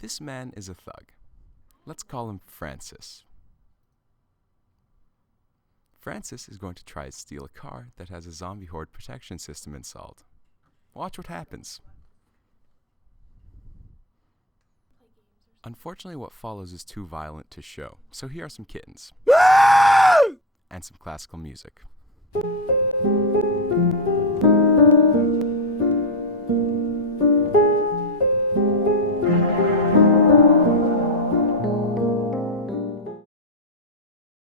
This man is a thug. Let's call him Francis. Francis is going to try to steal a car that has a zombie horde protection system installed. Watch what happens. Unfortunately, what follows is too violent to show, so here are some kittens. And some classical music.